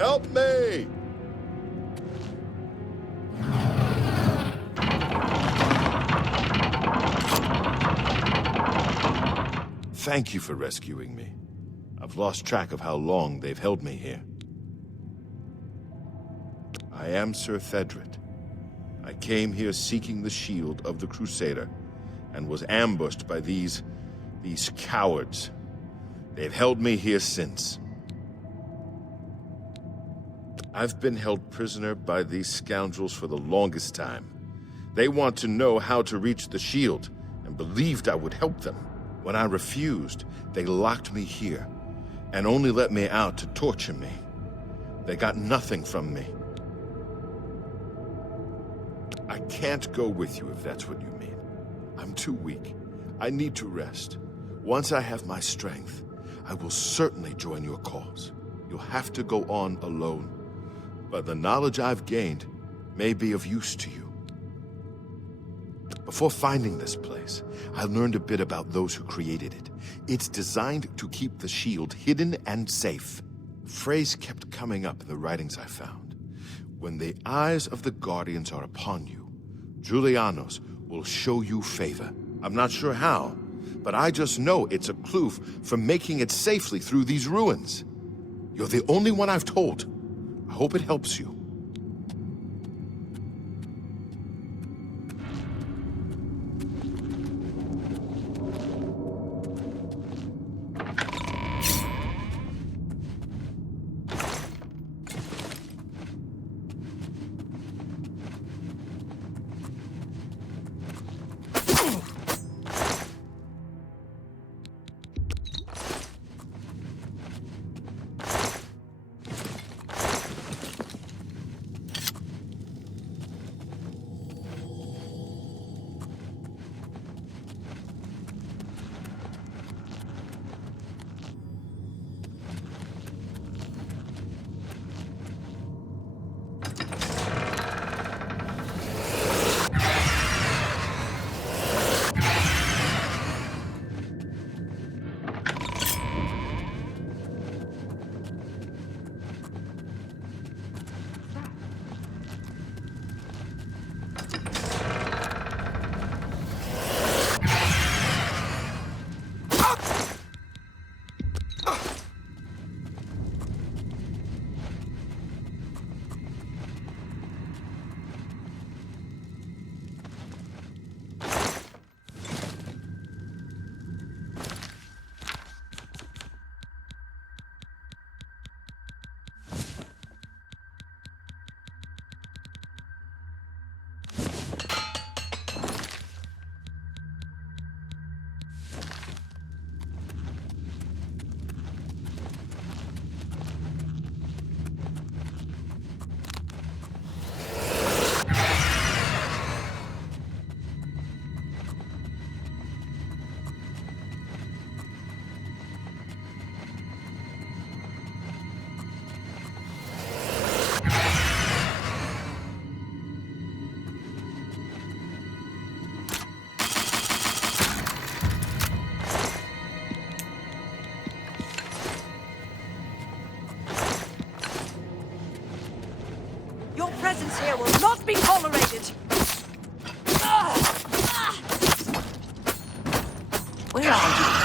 Help me! Thank you for rescuing me. I've lost track of how long they've held me here. I am Sir Thedred. I came here seeking the shield of the Crusader, and was ambushed by these cowards. They've held me here since. I've been held prisoner by these scoundrels for the longest time. They want to know how to reach the shield, and believed I would help them. When I refused, they locked me here, and only let me out to torture me. They got nothing from me. I can't go with you if that's what you mean. I'm too weak. I need to rest. Once I have my strength, I will certainly join your cause. You'll have to go on alone. But the knowledge I've gained may be of use to you. Before finding this place, I learned a bit about those who created it. It's designed to keep the shield hidden and safe. A phrase kept coming up in the writings I found. When the eyes of the Guardians are upon you, Julianos will show you favor. I'm not sure how, but I just know it's a clue for making it safely through these ruins. You're the only one I've told. I hope it helps you. Your presence here will not be tolerated! Where are you?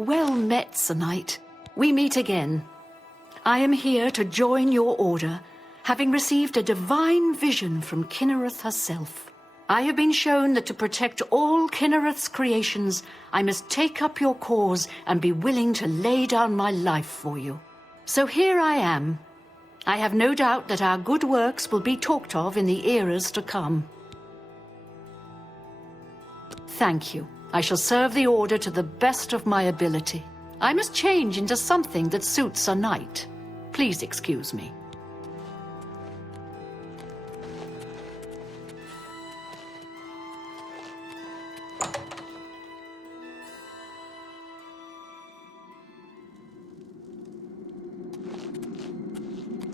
Well met, Sir Knight. We meet again. I am here to join your order, having received a divine vision from Kinnereth herself. I have been shown that to protect all Kinnereth's creations, I must take up your cause and be willing to lay down my life for you. So here I am. I have no doubt that our good works will be talked of in the eras to come. Thank you. I shall serve the Order to the best of my ability. I must change into something that suits a knight. Please excuse me.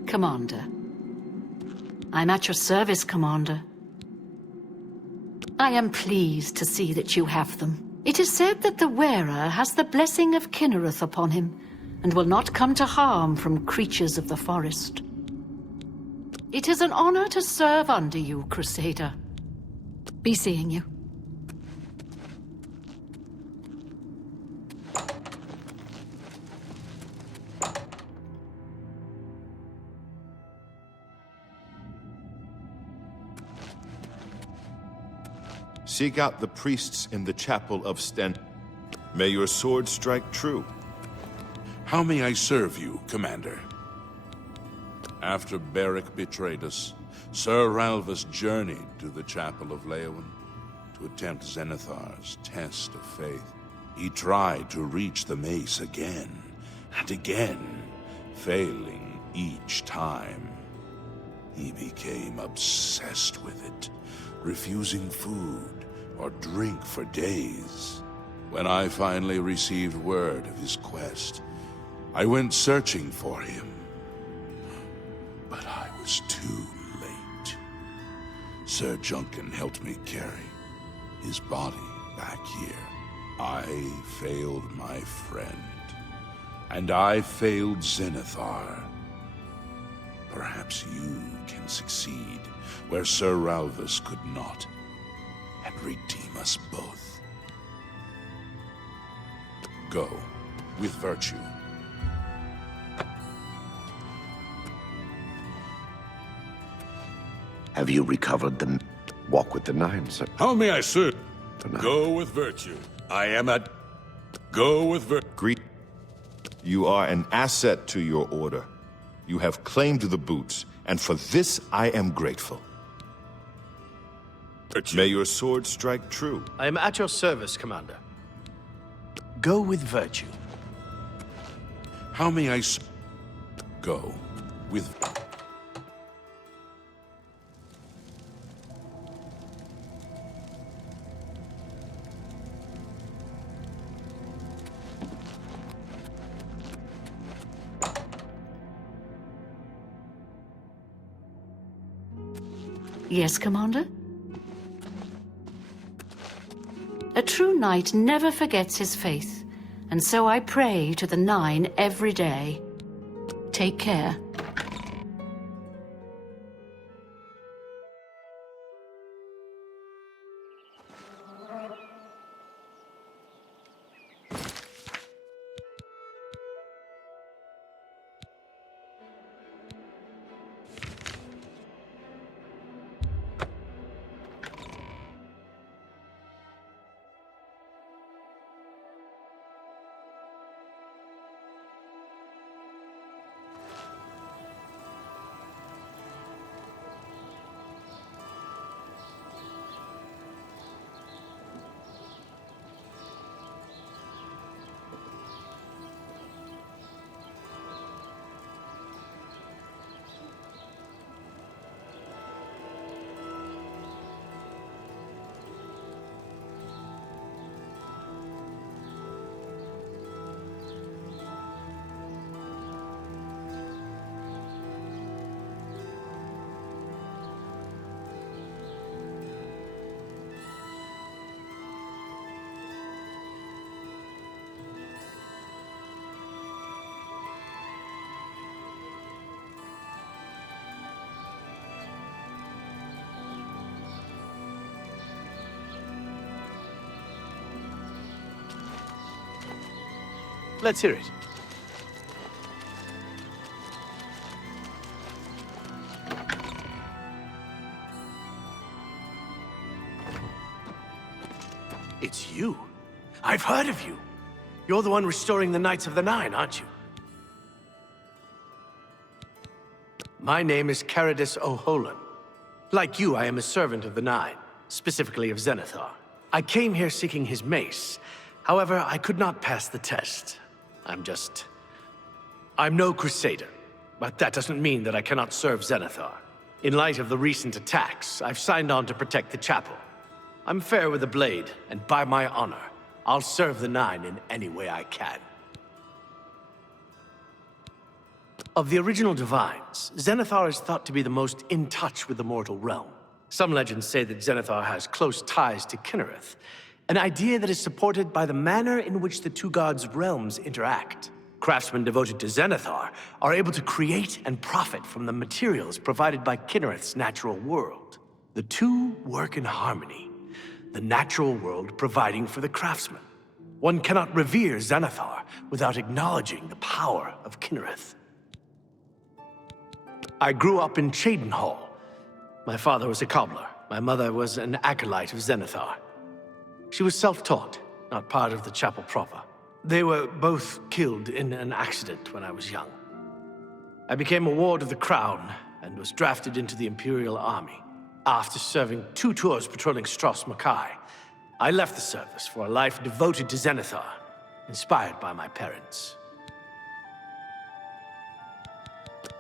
Commander. I'm at your service, Commander. I am pleased to see that you have them. It is said that the wearer has the blessing of Kinnereth upon him, and will not come to harm from creatures of the forest. It is an honor to serve under you, Crusader. Be seeing you. Seek out the priests in the chapel of Sten. May your sword strike true. How may I serve you, Commander? After Beric betrayed us, Sir Ralvus journeyed to the chapel of Leowen to attempt Zenithar's test of faith. He tried to reach the mace again and again, failing each time. He became obsessed with it, refusing food or drink for days. When I finally received word of his quest, I went searching for him. But I was too late. Sir Juncan helped me carry his body back here. I failed my friend, and I failed Zenithar. Perhaps you can succeed where Sir Ralvus could not, and redeem us both. Go with virtue. Have you recovered the walk with the Nine, sir? How may I serve? The Nine. Go with virtue. I am at... Go with virtue. You are an asset to your order. You have claimed the boots, and for this I am grateful. May your sword strike true. I am at your service, Commander. Go with virtue. How may I go with... Yes, Commander? A true knight never forgets his faith, and so I pray to the Nine every day. Take care. Let's hear it. It's you. I've heard of you. You're the one restoring the Knights of the Nine, aren't you? My name is Caradus O'Holan. Like you, I am a servant of the Nine, specifically of Zenithar. I came here seeking his mace. However, I could not pass the test. I'm no Crusader, but that doesn't mean that I cannot serve Zenithar. In light of the recent attacks, I've signed on to protect the chapel. I'm fair with the blade, and by my honor, I'll serve the Nine in any way I can. Of the original Divines, Zenithar is thought to be the most in touch with the mortal realm. Some legends say that Zenithar has close ties to Kinnereth, an idea that is supported by the manner in which the two gods' realms interact. Craftsmen devoted to Zenithar are able to create and profit from the materials provided by Kinnereth's natural world. The two work in harmony, the natural world providing for the craftsman. One cannot revere Zenithar without acknowledging the power of Kinnereth. I grew up in Cheydinhal. My father was a cobbler. My mother was an acolyte of Zenithar. She was self-taught, not part of the chapel proper. They were both killed in an accident when I was young. I became a ward of the crown and was drafted into the Imperial Army. After serving 2 tours patrolling Stros Mackay, I left the service for a life devoted to Zenithar, inspired by my parents.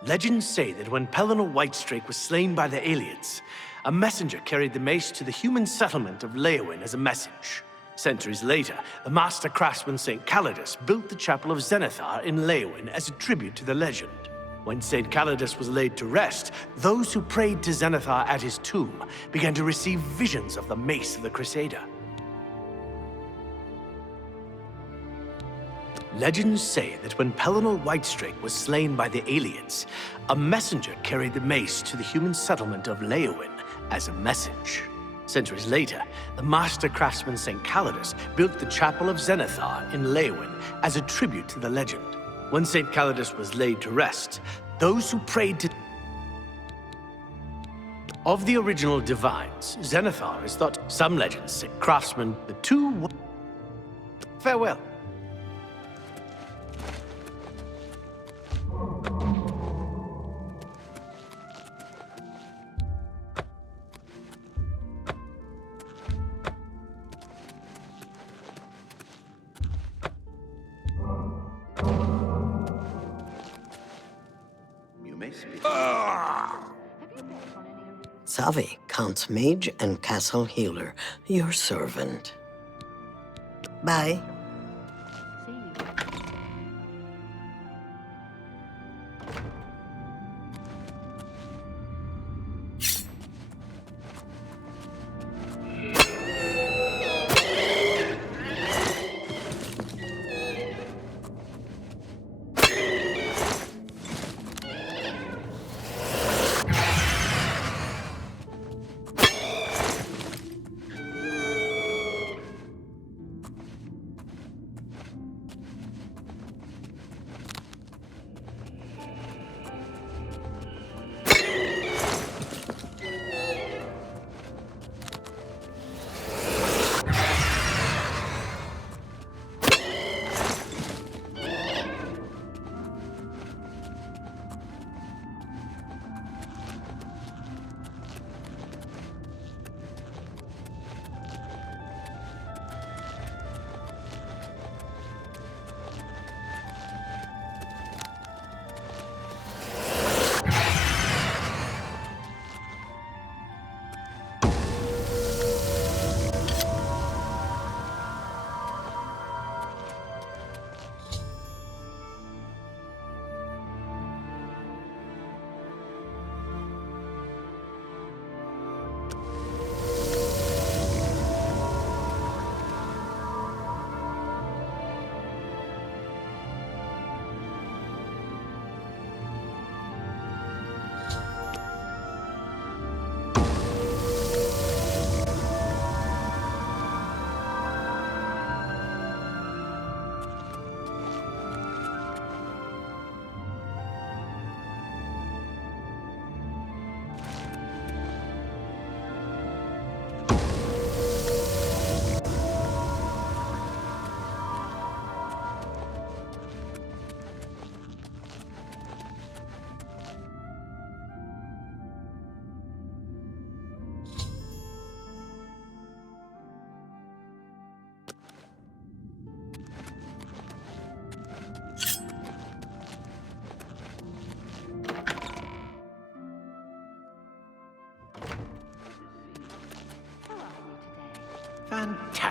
Legends say that when Pellinor Whitestrake was slain by the aliens, a messenger carried the mace to the human settlement of Leowin as a message. Centuries later, the master craftsman St. Calidus built the Chapel of Zenithar in Leowin as a tribute to the legend. When St. Calidus was laid to rest, those who prayed to Zenithar at his tomb began to receive visions of the mace of the Crusader. Legends say that when Pellinor Whitestrake was slain by the aliens, a messenger carried the mace to the human settlement of Leowin as a message. Centuries later, the master craftsman St. Calidus built the Chapel of Zenithar in Leowin as a tribute to the legend. When St. Calidus was laid to rest, those who prayed to... Of the original Divines, Zenithar is thought... Some legends say craftsmen, the two... Farewell. Savi, Count's Mage and Castle Healer, your servant. Bye.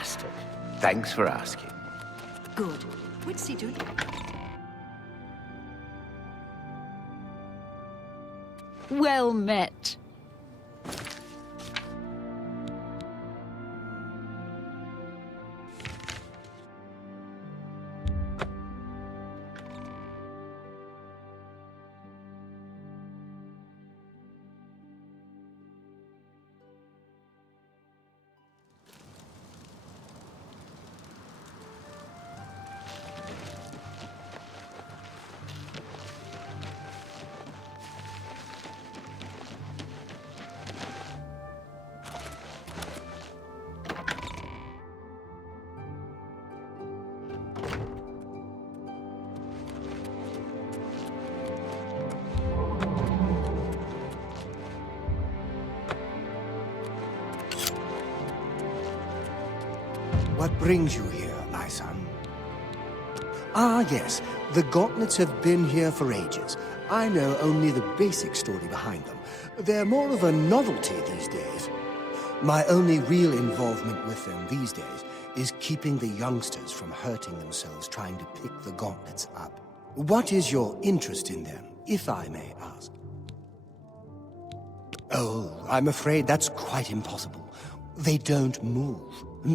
Fantastic. Thanks for asking. Good. Witsy doodle. Well met. What brings you here, my son? Ah, yes. The gauntlets have been here for ages. I know only the basic story behind them. They're more of a novelty these days. My only real involvement with them these days is keeping the youngsters from hurting themselves trying to pick the gauntlets up. What is your interest in them, if I may ask? Oh, I'm afraid that's quite impossible. They don't move.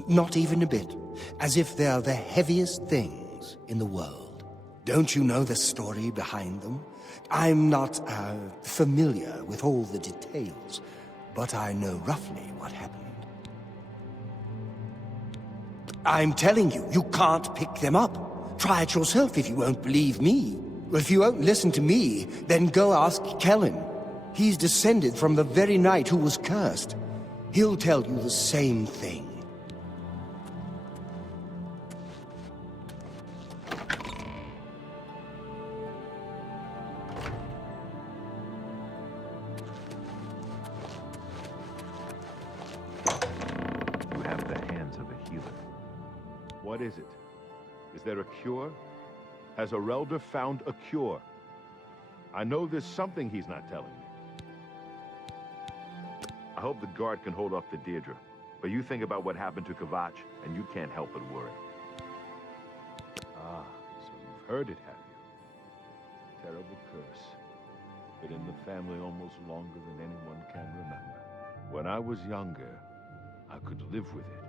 Not even a bit. As if they're the heaviest things in the world. Don't you know the story behind them? I'm not, familiar with all the details, but I know roughly what happened. I'm telling you, you can't pick them up. Try it yourself if you won't believe me. Well, if you won't listen to me, then go ask Kellen. He's descended from the very knight who was cursed. He'll tell you the same thing. You have the hands of a healer. What is it? Is there a cure? Has Arelder found a cure? I know there's something he's not telling me. I hope the guard can hold off the Deirdre, but you think about what happened to Kvatch, and you can't help but worry. Ah, so you've heard it, have you? Terrible curse. Been in the family almost longer than anyone can remember. When I was younger, I could live with it.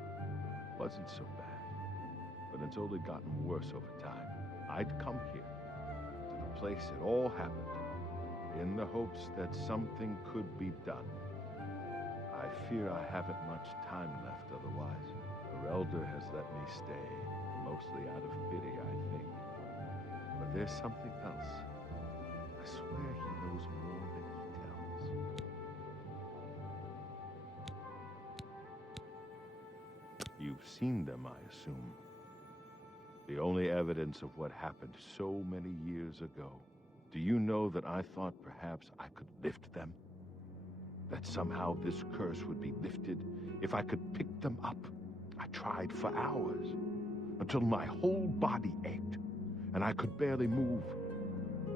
Wasn't so bad. But it's only gotten worse over time. I'd come here, to the place it all happened, in the hopes that something could be done. I fear I haven't much time left otherwise. Arelder has let me stay, mostly out of pity, I think. But there's something else. I swear he knows more than he tells. You've seen them, I assume. The only evidence of what happened so many years ago. Do you know that I thought perhaps I could lift them? That somehow this curse would be lifted if I could pick them up. I tried for hours, until my whole body ached, and I could barely move.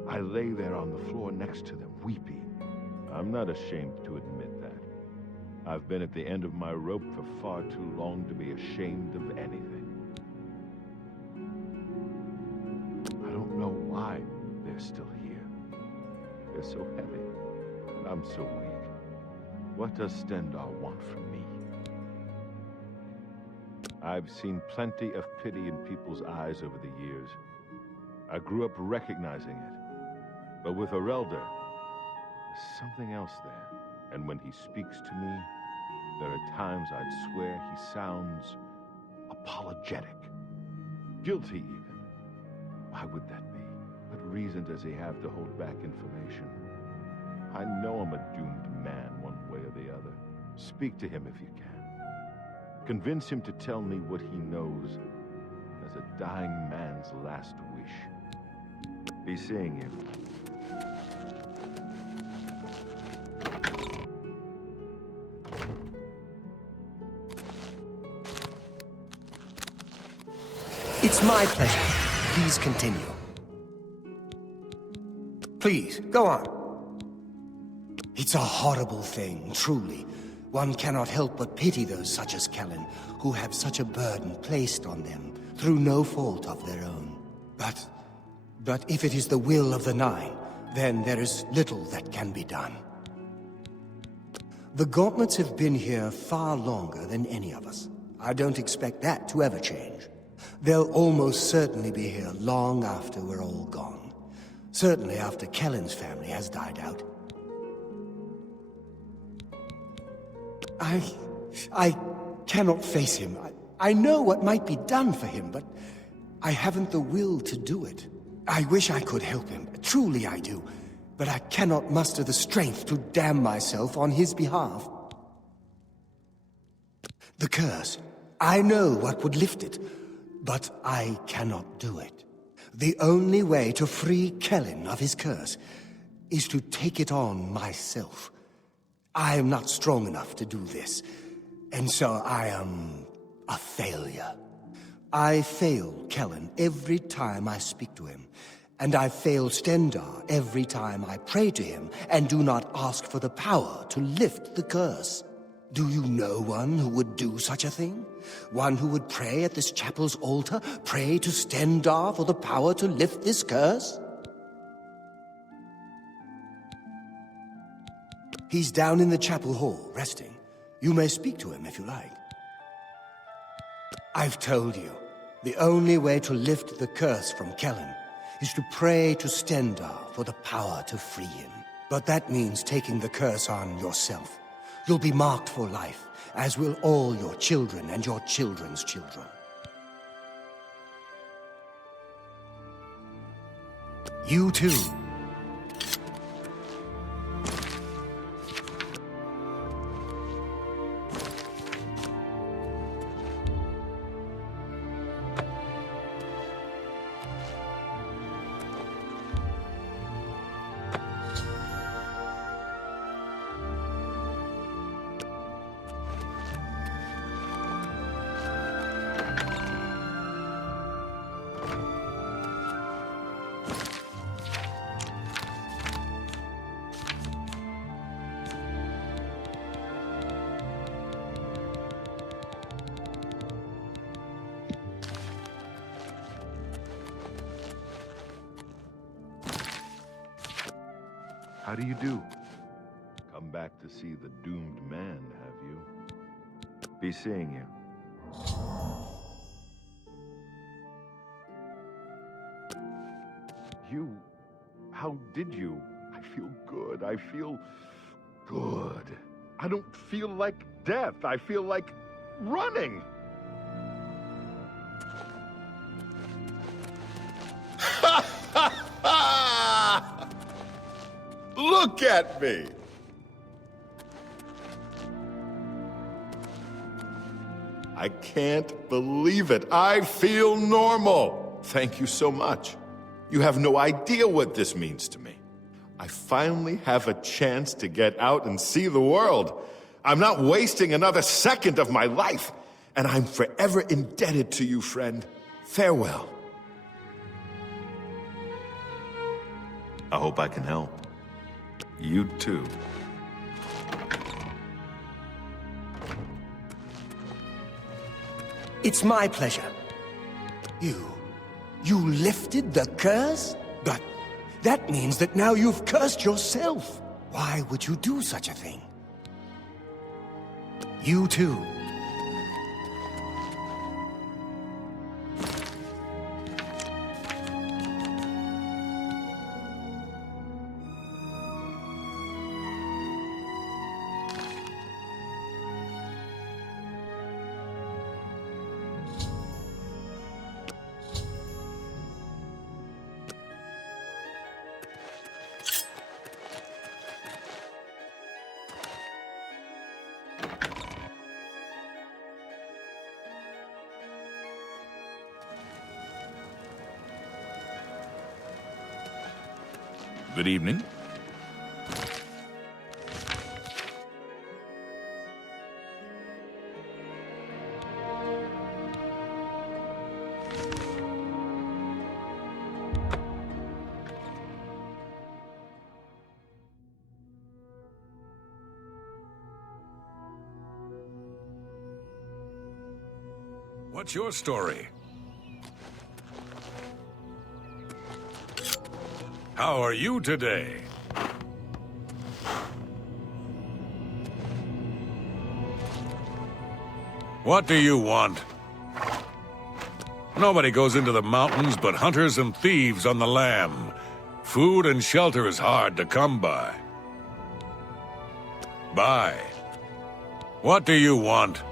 I lay there on the floor next to them, weeping. I'm not ashamed to admit that. I've been at the end of my rope for far too long to be ashamed of anything. I don't know why they're still here. They're so heavy, and I'm so weak. What does Stendarr want from me? I've seen plenty of pity in people's eyes over the years. I grew up recognizing it. But with Arelder, there's something else there. And when he speaks to me, there are times I'd swear he sounds apologetic. Guilty, even. Why would that be? What reason does he have to hold back information? I know I'm a doomed man one way or the other. Speak to him if you can. Convince him to tell me what he knows as a dying man's last wish. Be seeing you. It's my pleasure. Please continue. Please, go on. It's a horrible thing, truly. One cannot help but pity those such as Kellen, who have such a burden placed on them through no fault of their own. But if it is the will of the Nine, then there is little that can be done. The Gauntlets have been here far longer than any of us. I don't expect that to ever change. They'll almost certainly be here long after we're all gone. Certainly after Kellen's family has died out. I cannot face him. I know what might be done for him, but I haven't the will to do it. I wish I could help him. Truly I do. But I cannot muster the strength to damn myself on his behalf. The curse. I know what would lift it, but I cannot do it. The only way to free Kellen of his curse is to take it on myself. I am not strong enough to do this, and so I am a failure. I fail Kellen every time I speak to him, and I fail Stendar every time I pray to him and do not ask for the power to lift the curse. Do you know one who would do such a thing? One who would pray at this chapel's altar, pray to Stendar for the power to lift this curse? He's down in the chapel hall, resting. You may speak to him if you like. I've told you, the only way to lift the curse from Kellen is to pray to Stendar for the power to free him. But that means taking the curse on yourself. You'll be marked for life, as will all your children and your children's children. You too. How do you do? Come back to see the doomed man, have you? Be seeing you. How did you? I feel good. I feel good. I don't feel like death. I feel like running. Look at me! I can't believe it. I feel normal. Thank you so much. You have no idea what this means to me. I finally have a chance to get out and see the world. I'm not wasting another second of my life, and I'm forever indebted to you, friend. Farewell. I hope I can help. You too. It's my pleasure. You lifted the curse? But that means that now you've cursed yourself. Why would you do such a thing? You too. Good evening. What's your story? How are you today? What do you want? Nobody goes into the mountains but hunters and thieves on the lam. Food and shelter is hard to come by. Buy. What do you want?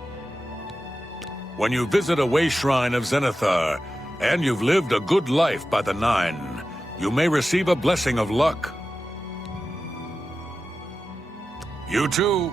When you visit a way shrine of Zenithar, and you've lived a good life by the Nine, you may receive a blessing of luck. You too.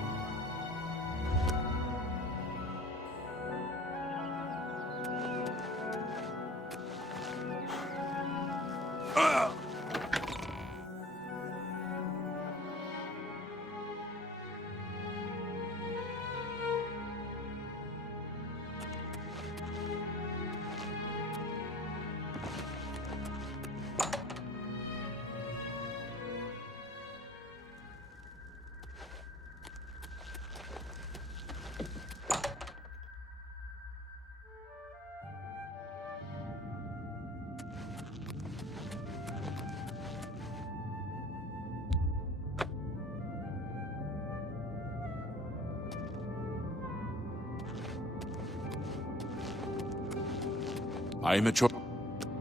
I am at your...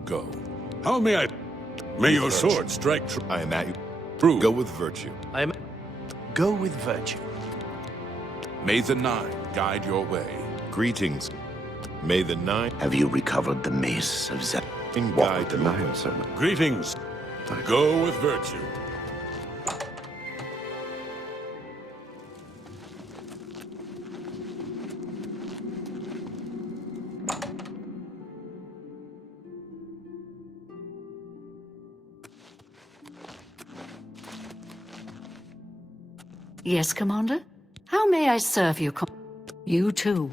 Go. How may I... May your sword strike true. I am at you. True. Go with virtue. Go with virtue. May the Nine guide your way. Greetings. May the Nine Have you recovered the mace of Zep? Walk guide with the your Nine, way. sir. Greetings. Go with virtue. Yes, Commander? How may I serve you, You too.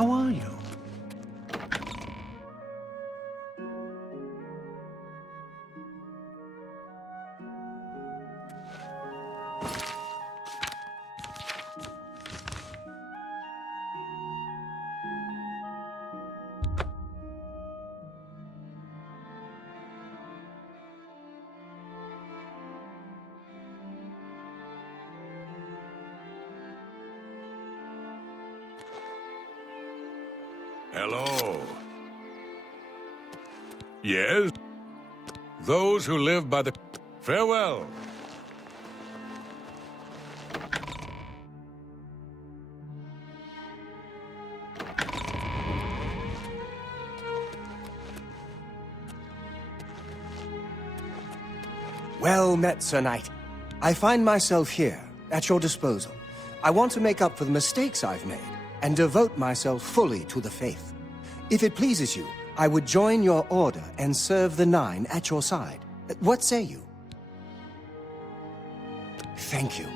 How are you? Hello. Yes? Those who live by the... Farewell. Well met, Sir Knight. I find myself here, at your disposal. I want to make up for the mistakes I've made, and devote myself fully to the faith. If it pleases you, I would join your order and serve the Nine at your side. What say you? Thank you.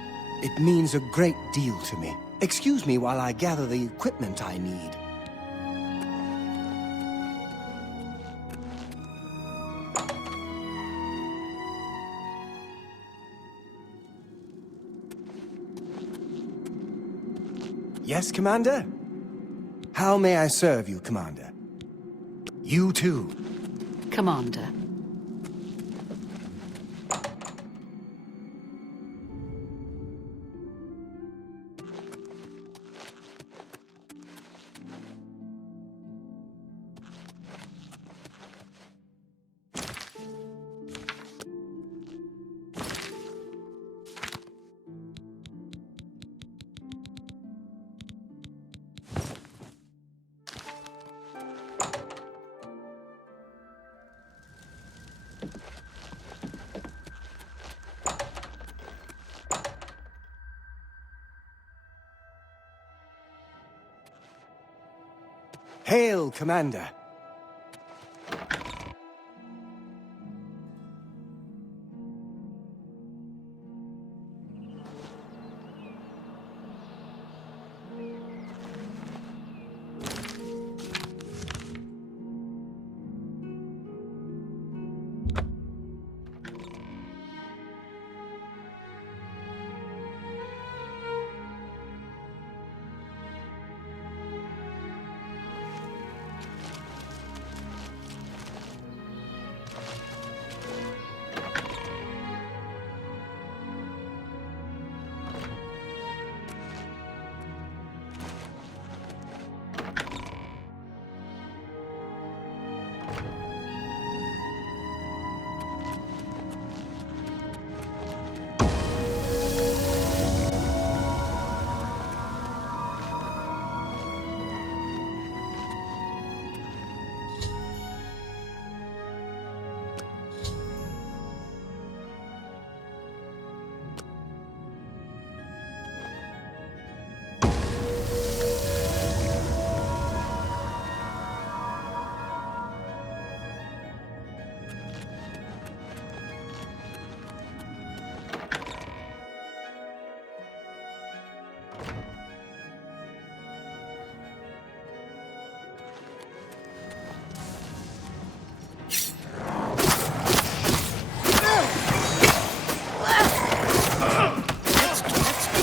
It means a great deal to me. Excuse me while I gather the equipment I need. Yes, Commander? How may I serve you, Commander? You too. Commander. will, Commander.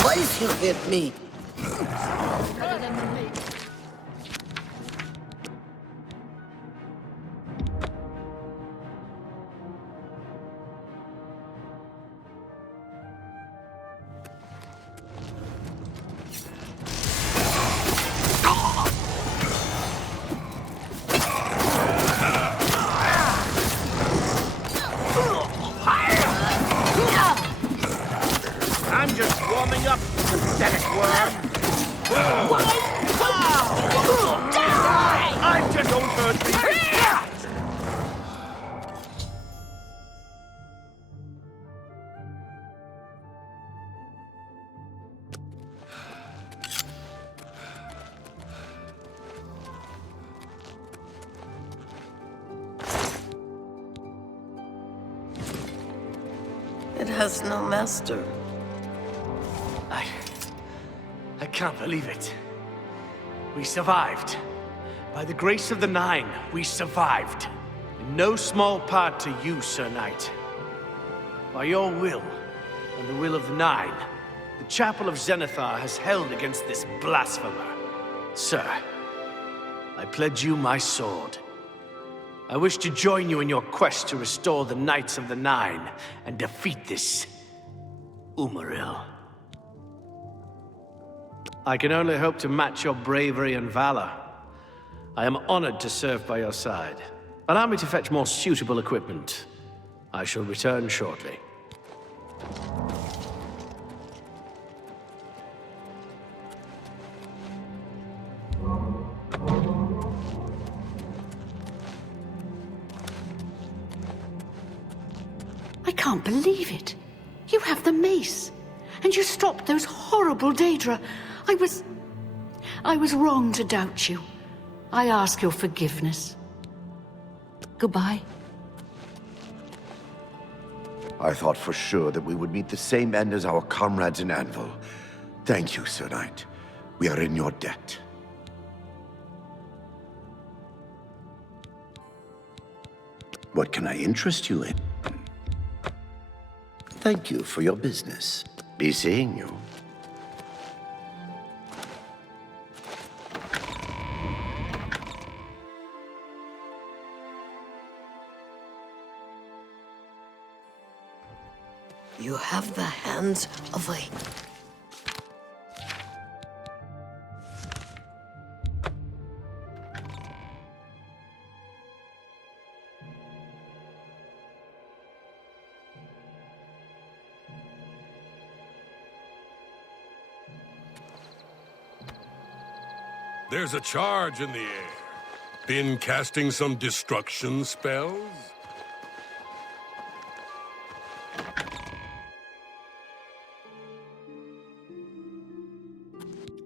Twice you hit me. I'm just warming up, pathetic worm. I just don't hurt me. It has no master. I can't believe it. We survived. By the grace of the Nine, we survived. In no small part to you, Sir Knight. By your will, and the will of the Nine, the Chapel of Zenithar has held against this blasphemer. Sir, I pledge you my sword. I wish to join you in your quest to restore the Knights of the Nine and defeat this Umaril. I can only hope to match your bravery and valor. I am honored to serve by your side. Allow me to fetch more suitable equipment. I shall return shortly. I can't believe it. You have the mace. And you stopped those horrible Daedra. I was wrong to doubt you. I ask your forgiveness. Goodbye. I thought for sure that we would meet the same end as our comrades in Anvil. Thank you, Sir Knight. We are in your debt. What can I interest you in? Thank you for your business. Be seeing you. You have the hands of a... There's a charge in the air. Been casting some destruction spells?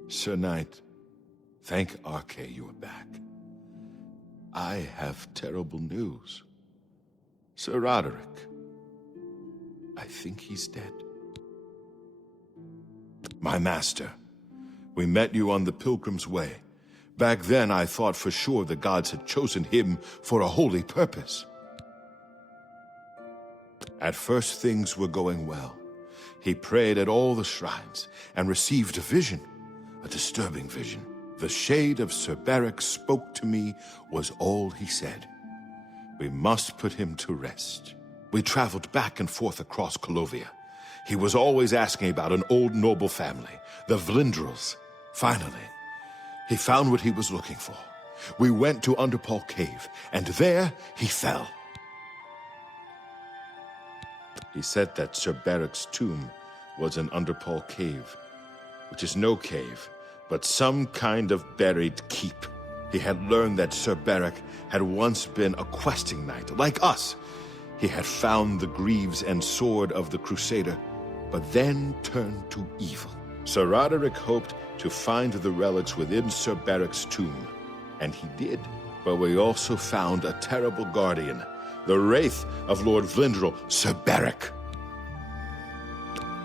Sir Knight, thank Arche you are back. I have terrible news. Sir Roderick, I think he's dead. My master, we met you on the Pilgrim's Way. Back then, I thought for sure the gods had chosen him for a holy purpose. At first, things were going well. He prayed at all the shrines and received a vision, a disturbing vision. The shade of Sir Beric spoke to me was all he said. We must put him to rest. We traveled back and forth across Colovia. He was always asking about an old noble family, the Vlindrels. Finally, he found what he was looking for. We went to Underpall Cave, and there he fell. He said that Sir Beric's tomb was in Underpall Cave, which is no cave, but some kind of buried keep. He had learned that Sir Beric had once been a questing knight, like us. He had found the greaves and sword of the Crusader, but then turned to evil. Sir Roderick hoped to find the relics within Sir Beric's tomb, and he did. But we also found a terrible guardian, the wraith of Lord Vlindrel, Sir Beric.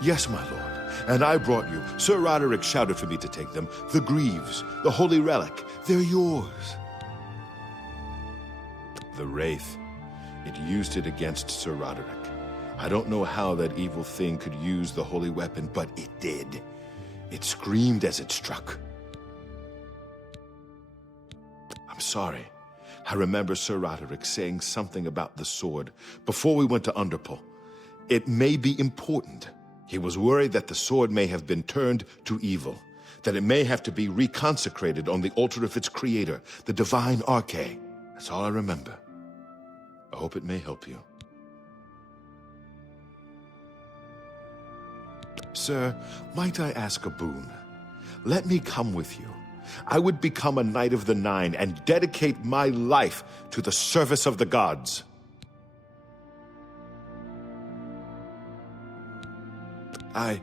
Yes, my lord, and I brought you. Sir Roderick shouted for me to take them. The greaves, the holy relic, they're yours. The wraith, it used it against Sir Roderick. I don't know how that evil thing could use the holy weapon, but it did. It screamed as it struck. I'm sorry. I remember Sir Roderick saying something about the sword before we went to Underpall. It may be important. He was worried that the sword may have been turned to evil, that it may have to be reconsecrated on the altar of its creator, the divine Arche. That's all I remember. I hope it may help you. Sir, might I ask a boon? Let me come with you. I would become a Knight of the Nine and dedicate my life to the service of the gods. I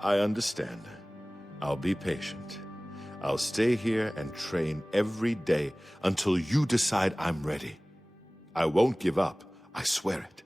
understand. I'll be patient. I'll stay here and train every day until you decide I'm ready. I won't give up, I swear it.